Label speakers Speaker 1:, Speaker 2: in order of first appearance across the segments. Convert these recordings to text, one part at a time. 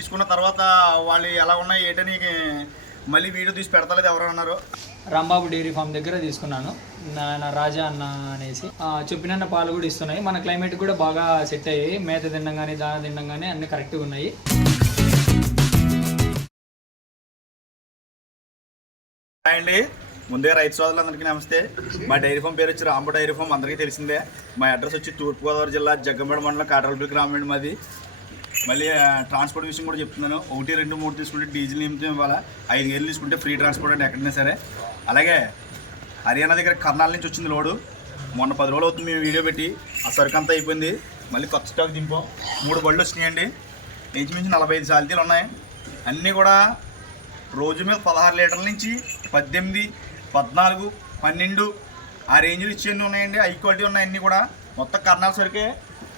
Speaker 1: తీసుకున్న తర్వాత వాళ్ళు ఎలా ఉన్నాయి ఏంటని మళ్ళీ వీడియో తీసి పెడతలేదు ఎవరు అన్నారు.
Speaker 2: రాంబాబు డైరీ ఫామ్ దగ్గర తీసుకున్నాను. నా నా రాజా అన్న అనేసి. చెప్పినన్న పాలు కూడా ఇస్తున్నాయి. మన క్లైమేట్ కూడా బాగా సెట్ అయ్యాయి మేత తినడం కానీ దాన తినడం కానీ అన్ని కరెక్ట్గా ఉన్నాయి.
Speaker 1: అండి. ముందే రైతు సోదరులందరికీ నమస్తే. మా డైరీ ఫామ్ పేరు వచ్చి రాంబో డైరీ ఫామ్. అందరికీ తెలిసిందే. మా అడ్రస్ వచ్చి తూర్పుగోదావరి జిల్లా జగ్గంపేట మండలం కాటరపల్లి గ్రామం మాది. మళ్ళీ ఆ, ట్రాన్స్పోర్ట్ విషయం కూడా చెప్తున్నాను. ఒకటి రెండు మూడు తీసుకుంటే డీజిల్ నిమిత్తం ఇవ్వాల ఐదు వేలు తీసుకుంటే ఫ్రీ ట్రాన్స్పోర్ట్ అంటే ఎక్కడైనా సరే. అలాగే హర్యానా దగ్గర కర్నాల నుంచి వచ్చింది లోడు. మొన్న పది రోజులు అవుతుంది మేము వీడియో పెట్టి. ఆ సరుకు అంతా అయిపోయింది. మళ్ళీ కొత్త స్టాక్ దింపాం. మూడు బళ్ళు వచ్చినాయండి. ఇంచుమించు నలభై ఐదు సాల్తీలు ఉన్నాయి. అన్నీ కూడా రోజు మీద పదహారు లీటర్ల నుంచి పద్దెనిమిది పద్నాలుగు పన్నెండు ఆ రేంజ్లు ఇచ్చేవి ఉన్నాయండి. హై క్వాలిటీ ఉన్నాయి అన్నీ కూడా. మొత్తం కర్నాల సరికే.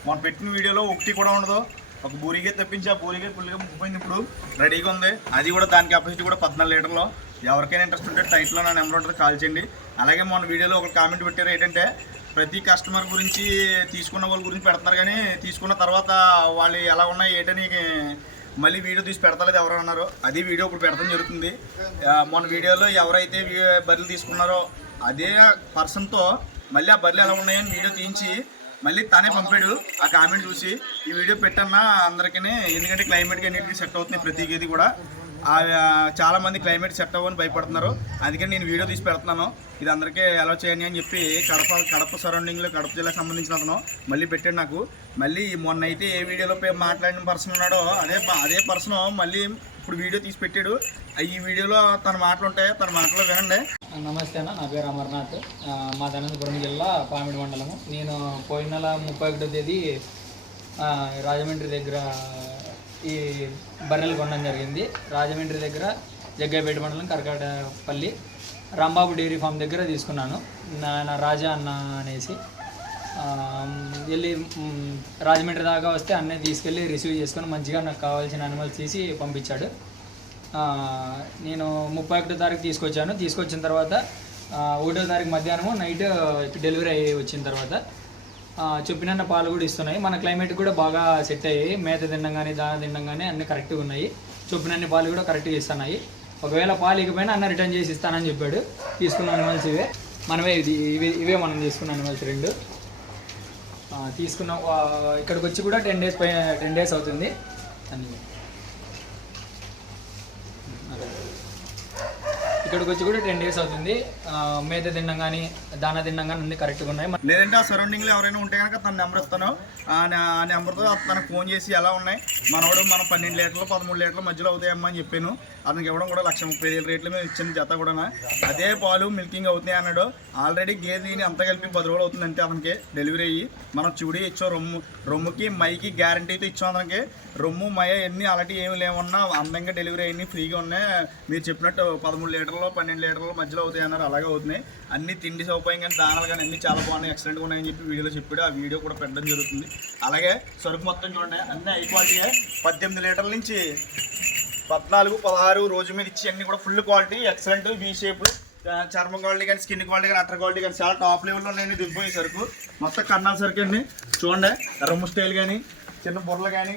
Speaker 1: మనం పెట్టిన వీడియోలో ఒకటి కూడా ఉండదు. ఒక బూరిగే తప్పించి ఆ బూరిగే ఫుల్గా ముప్పిపోయింది ఇప్పుడు. రెడీగా ఉంది. అది కూడా దాని కెపాసిటీ కూడా పద్నాలుగు లీటర్లు. ఎవరికైనా ఇంట్రెస్ట్ ఉంటే టైట్లో నా నెంబర్ ఉంటుంది కాల్ చేయండి. అలాగే మొన్న వీడియోలో ఒక కామెంట్ పెట్టారు ఏంటంటే ప్రతి కస్టమర్ గురించి తీసుకున్న వాళ్ళ గురించి పెడతారు కానీ తీసుకున్న తర్వాత వాళ్ళు ఎలా ఉన్నాయి ఏంటని మళ్ళీ వీడియో తీసి పెడతలేదు ఎవరు అన్నారు. అది వీడియో ఇప్పుడు పెడతాం జరుగుతుంది. మొన్న వీడియోలో ఎవరైతే వీ- బర్రెలు తీసుకున్నారో అదే పర్సన్తో మళ్ళీ ఆ బర్రెలు ఎలా ఉన్నాయని వీడియో తీయించి మళ్ళీ తనే పంపాడు. ఆ కామెంట్ చూసి ఈ వీడియో పెట్టన్నా అందరికీ ఎందుకంటే క్లైమేట్కి అన్నిటికీ సెట్ అవుతుంది ప్రతి గది కూడా. చాలా మంది క్లైమేట్ సెట్ అవ్వని భయపడుతున్నారు. అందుకని నేను వీడియో తీసి పెడుతున్నాను. ఇది అందరికీ ఎలా చేయండి అని చెప్పి కడప కడప సరౌండింగ్లో కడప జిల్లాకు సంబంధించిన అతను మళ్ళీ పెట్టాడు నాకు. మళ్ళీ మొన్న అయితే ఏ వీడియోలో పే- మాట్లాడిన పర్సన్ ఉన్నాడో అదే అదే పర్సన్ మళ్ళీ ఇప్పుడు వీడియో తీసి పెట్టాడు. ఈ వీడియోలో తన మాటలు ఉంటాయి? తన మాటలు వినండి.
Speaker 2: నమస్తే అన్న నా పేరు అమర్నాథ్. మా అనంతపురం జిల్లా పామిడి మండలము. నేను పోయిన నెల ముప్పై ఒకటో తేదీ రాజమండ్రి దగ్గర ఈ బర్రెలు కొనడం జరిగింది. రాజమండ్రి దగ్గర జగ్గైపేట మండలం కరకాటపల్లి రాంబాబు డైరీ ఫామ్ దగ్గర తీసుకున్నాను. నా రాజా అన్న అనేసి. వెళ్ళి రాజమండ్రి దాకా వస్తే అన్నయ్య తీసుకెళ్ళి రిసీవ్ చేసుకొని మంచిగా నాకు కావాల్సిన అనిమల్స్ తీసి పంపించాడు. నేను ముప్పై ఒకటో తారీఖు తీసుకొచ్చాను. తీసుకొచ్చిన తర్వాత ఒకటో తారీఖు మధ్యాహ్నము నైట్ డెలివరీ అయ్యి వచ్చిన తర్వాత ఆ, చెప్పినన్న పాలు కూడా ఇస్తున్నాయి. మన క్లైమేట్ కూడా బాగా సెట్ అయ్యాయి మేత తినడం కానీ దాన తినడం కానీ కరెక్ట్గా ఉన్నాయి. చెప్పినన్ని పాలు కూడా కరెక్ట్గా ఇస్తున్నాయి. ఒకవేళ పాలు ఇకపోయినా అన్న రిటర్న్ చేసి ఇస్తానని చెప్పాడు. తీసుకున్న అనిమల్స్ ఇవే. మనమే ఇది ఇవే ఇవే మనం తీసుకున్న అనిమల్స్ రెండు. తీసుకున్నాం. ఇక్కడికి వచ్చి కూడా టెన్ డేస్ పై టెన్ డేస్ అవుతుంది. అన్ని ఇక్కడికి వచ్చి కూడా టెన్ డేస్ అవుతుంది. మేత తినడం కానీ దానా తినడం కానీ అన్ని కరెక్ట్గా ఉన్నాయి.
Speaker 1: లేదంటే ఆ సరౌండింగ్లో ఎవరైనా ఉంటే కనుక తన నెంబర్ ఇస్తాను. ఆ నెంబర్తో తనకు ఫోన్ చేసి ఎలా ఉన్నాయి. మనోడు మనం పన్నెండు లీటర్లు పదమూడు లీటర్ల మధ్యలో అవుతాయమ్మా అని చెప్పాను. అతనికి ఇవ్వడం కూడా లక్ష ముప్పై వేల రేట్లు మీద ఇచ్చిన జత కూడా. అదే పాలు మిల్కింగ్ అవుతున్నాయి అన్నాడు. ఆల్రెడీ గేదెని అంత కలిపి పది రోజులు అవుతుంది అతనికి డెలివరీ అయ్యి. మనం చూడి ఇచ్చాం రొమ్ము రొమ్ముకి మైకి గ్యారంటీ అయితే ఇచ్చాం అతనికి. రొమ్ము మయ ఎన్ని అలాంటివి ఏమి లేవన్నా అందంగా డెలివరీ అయ్యి ఫ్రీగా ఉన్నాయి. మీరు చెప్పినట్టు పదమూడు లీటర్లు పన్నెండు లీటర్ల మధ్యలో అవుతాయి అన్నారు. అలాగే అవుతున్నాయి. అన్ని తిండి సౌకర్యం కానీ దానాలు కానీ అన్ని చాలా బాగున్నాయి. ఎక్సలెంట్గా ఉన్నాయని చెప్పి వీడియోలో చెప్పాడు. ఆ వీడియో కూడా పెట్టడం జరుగుతుంది. అలాగే సరుకు మొత్తం చూడండి. అన్ని హై క్వాలిటీ పద్దెనిమిది లీటర్ల నుంచి పద్నాలుగు పదహారు రోజు మీద ఇచ్చి అన్ని కూడా full quality excellent V shape చర్మ క్వాలిటీ కానీ స్కిన్ క్వాలిటీ కానీ అటర్ క్వాలిటీ కానీ చాలా టాప్ లెవెల్లో నేను దిగిపోయే సరుకు. మొత్తం కన్నాల సరుకు అండి. చూడండి. రొమ్ము స్టైల్ కానీ చిన్న బుర్రలు కానీ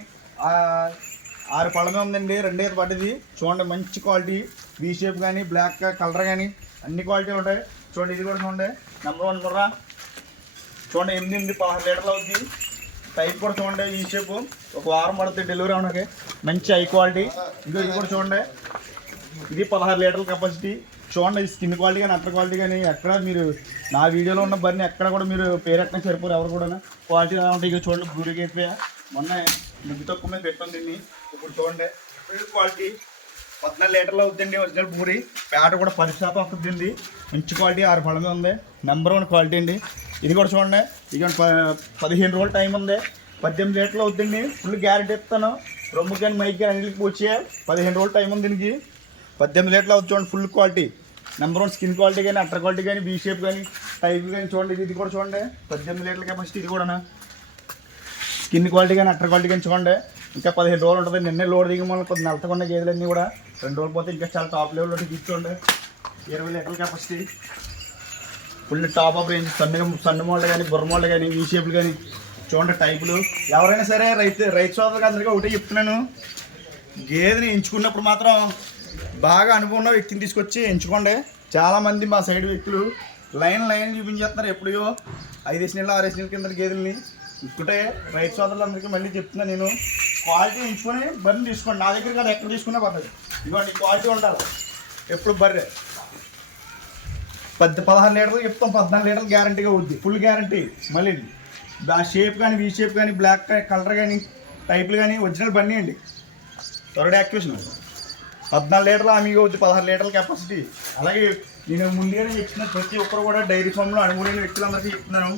Speaker 1: ఆరు పళ్ళమే ఉందండి రెండే పడ్డది. చూడండి మంచి క్వాలిటీ వీ షేప్ కానీ బ్లాక్ కలర్ కానీ అన్ని క్వాలిటీ ఉంటాయి. చూడండి ఇది కూడా చూడండి. Number one Murrah. చూడండి ఎనిమిది ఎనిమిది పదహారు లీటర్లు అవుతుంది టైప్ కూడా చూడండి ఈ షేప్ ఒక వారం పడుతుంది డెలివరీ అవడానికి. మంచి హై క్వాలిటీ ఇంకా ఇది కూడా చూడండి. ఇది పదహారు లీటర్ల కెపాసిటీ చూడండి ఈ స్కిన్ క్వాలిటీ కానీ అట్టర్ క్వాలిటీ కానీ ఎక్కడ మీరు నా వీడియోలో ఉన్న బర్ని ఎక్కడ కూడా మీరు పేరెట్టిన సరిపోరు ఎవరు కూడా క్వాలిటీ ఎలా ఉంటాయి ఇక చూడండి బ్లూరీ గేట్వే మొన్న ముగ్గు తక్కువ మీద పెట్టండి దీన్ని. ఇప్పుడు చూడండి. ఫుల్ క్వాలిటీ పద్నాలుగు లీటర్లు అవుతుంది ఒరిజినల్ పూరి పేట కూడా పది శాతం వస్తుందండి మంచి క్వాలిటీ ఆరు పళ్ళమే ఉంది. నెంబర్ వన్ క్వాలిటీ అండి. ఇది కూడా చూడండి. ఇక ప- పదిహేను రోజులు టైం ఉంది. పద్దెనిమిది లీటర్లు అవుతుంది ఫుల్ గ్యారెంటీ ఇస్తాను. రొమ్ము కానీ మైక్ కానీ అన్నిటికి పూచి పదిహేను రోజులు టైం ఉంది దీనికి. పద్దెనిమిది లీటర్లు అవుతుంది చూడండి full quality number one skin quality కానీ అట్టర్ క్వాలిటీ కానీ బీ షేప్ కానీ టైప్ కానీ చూడండి. ఇది- ఇది కూడా చూడండి. పద్దెనిమిది లీటర్ల కెపాసిటీ ఇది కూడా స్కిన్ క్వాలిటీ కానీ అట్టర్ క్వాలిటీ కానీ చూడండి. ఇంకా పదిహేను రోజులు ఉంటుంది. నిన్నే లోడ్ దిగమని కొద్ది నలతకుండా గేదెలన్నీ కూడా. రెండు రోజులు పోతే ఇంకా చాలా టాప్ లెవెల్లో తీసుకోండి ఇరవై లీటర్ల capacity full top up range సన్న సన్న మోడల్ కానీ బుర్ర మోడల్ కానీ ఈ షేపులు కానీ చూడండి టైపులు ఎవరైనా సరే రైతు రైతు సోదరులకు అందరికీ ఒకటే చెప్తున్నాను. గేదెని ఎంచుకున్నప్పుడు మాత్రం బాగా అనుభవం ఉన్న వ్యక్తిని తీసుకొచ్చి ఎంచుకోండి. చాలామంది మా సైడ్ వ్యక్తులు లైన్ లైన్ చూపించేస్తున్నారు ఎప్పుడో. ఐదేసి నెలలు ఆరేసి నెలల కింద గేదెల్ని. ఇప్పుడే రైతు సోదరులందరికీ మళ్ళీ చెప్తున్నా నేను క్వాలిటీ ఎంచుకొని బర్రెని తీసుకోండి. నా దగ్గర కాదు ఎక్కడ తీసుకున్నా పర్లేదు. ఇవ్వండి క్వాలిటీ ఉండాలి. ఎప్పుడు బర్రె? పది పదహారు లీటర్లు చెప్తాం పద్నాలుగు లీటర్లు గ్యారంటీగా అవుద్ది. ఫుల్ గ్యారంటీ మళ్ళీ దాని షేప్ కానీ వీ షేప్ కానీ బ్లాక్ కలర్ కానీ టైపులు కానీ ఒరిజినల్ బండి అండి. థర్డ్ యాక్టివేషన్ పద్నాలుగు లీటర్లు ఆమె అవుద్ది పదహారు లీటర్ల కెపాసిటీ అలాగే నేను ముందుగానే చెప్తున్నాను ప్రతి ఒక్కరు కూడా డైరీ ఫామ్లో అనుభవం వ్యక్తులందరికీ చెప్తున్నాను.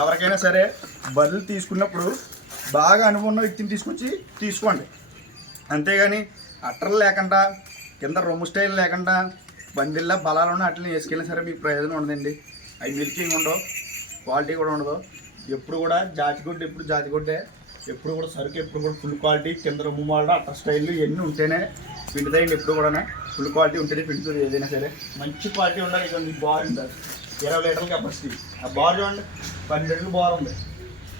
Speaker 1: ఎవరికైనా సరే బదులు తీసుకున్నప్పుడు బాగా అనుభవం ఉన్న వ్యక్తిని తీసుకొచ్చి తీసుకోండి. అంతేగాని అట్టలు లేకుండా కింద రొమ్ము స్టైల్ లేకుండా బండిల్లా బలాలు ఉన్న అట్లని వేసుకెళ్ళినా సరే మీకు ప్రయోజనం ఉండదండి. అవి మిల్కింగ్ ఉండవు క్వాలిటీ కూడా ఉండదు. ఎప్పుడు కూడా జాతి గుడ్డ ఎప్పుడు జాతి గుడ్డే ఎప్పుడు కూడా సరుకు ఎప్పుడు కూడా ఫుల్ క్వాలిటీ కింద రొమ్ము వాళ్ళు అట్ట స్టైల్ ఇవన్నీ ఉంటేనే పిండుతాయండి ఎప్పుడు కూడా ఫుల్ క్వాలిటీ ఉంటేనే పిండుతుంది ఏదైనా సరే. మంచి క్వాలిటీ ఉండాలి ఇక బాగుంటుంది ఇరవై లీటర్ల కెపాసిటీ ఆ బార్ చూడండి పన్నెండు లీటర్లు బార్ ఉంది.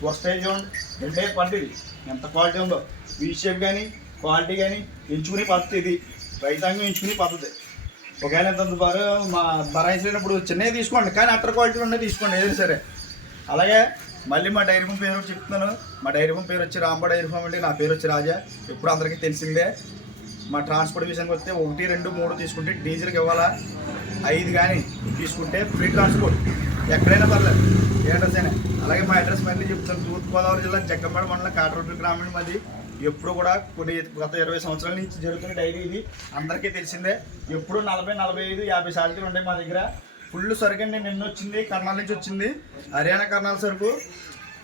Speaker 1: వస్తాయి చూడండి రెండే పద్ధతి ఎంత క్వాలిటీ ఉందో. వీషేప్ కానీ క్వాలిటీ కానీ ఎంచుకునే పద్ధతి ఇది. రైతాంగం ఎంచుకునే పద్ధతి. ఒకవేళ ఎంత బారు మా బరాయించినప్పుడు చిన్నవి తీసుకోండి కానీ అట్టర్ క్వాలిటీ ఉన్నది తీసుకోండి ఏదైనా సరే. అలాగే మళ్ళీ మా డైరీ ఫామ్ పేరు చెప్తున్నాను. మా డైరీ ఫామ్ పేరు వచ్చి రాంబా డైరీ ఫామ్ అండి నా పేరు వచ్చి రాజా. ఎప్పుడు అందరికీ తెలిసిందే. మా ట్రాన్స్పోర్ట్ విషయానికి వస్తే ఒకటి రెండు మూడు తీసుకుంటే డీజిల్కి ఇవ్వాలా? ఐదు కానీ తీసుకుంటే ఫ్రీ ట్రాన్స్పోర్ట్. ఎక్కడైనా పర్లేదు. ఏ అడ్రస్ అయినా. అలాగే మా అడ్రస్ మళ్ళీ చెప్తాను. తూర్పుగోదావరి జిల్లా జగ్గంపేట మండలం కాటరపల్లి గ్రామీణ మాది. ఎప్పుడు కూడా కొన్ని గత ఇరవై సంవత్సరాల నుంచి జరుగుతున్న డైరీ ఇది. అందరికీ తెలిసిందే. ఎప్పుడు నలభై నలభై ఐదు యాభై సార్లు ఉంటాయి మా దగ్గర. ఫుల్ సరుకు అండి. నిన్న వచ్చింది కర్నాల నుంచి వచ్చింది. హర్యానా కర్నాల సరుకు.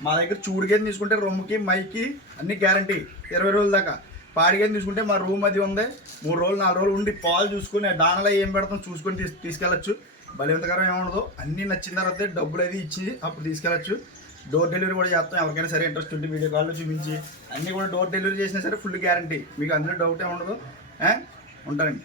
Speaker 1: మా దగ్గర చూడు తీసుకుంటే రొమ్ముకి మైకి అన్ని గ్యారంటీ. ఇరవై రోజుల దాకా. పాడి గేదెని తీసుకుంటే మా రూమ్ అది ఉంది. మూడు రోజులు నాలుగు రోజులు ఉండి పాలు చూసుకుని దానిలో ఏం పెడతాం చూసుకొని తీసు తీసుకెళ్ళచ్చు. బలవంతకరం ఏముండదు అన్నీ నచ్చిన తర్వాత డబ్బులు అది ఇచ్చి అప్పుడు తీసుకెళ్ళచ్చు. డోర్ డెలివరీ కూడా చేస్తాం. ఎవరికైనా సరే ఇంట్రెస్ట్ ఉంటే వీడియో కాల్లో చూపించి. అన్నీ కూడా డోర్ డెలివరీ చేసినా సరే ఫుల్ గ్యారంటీ మీకు అందులో డౌట్ ఏమి ఉండదు. ఉంటారండి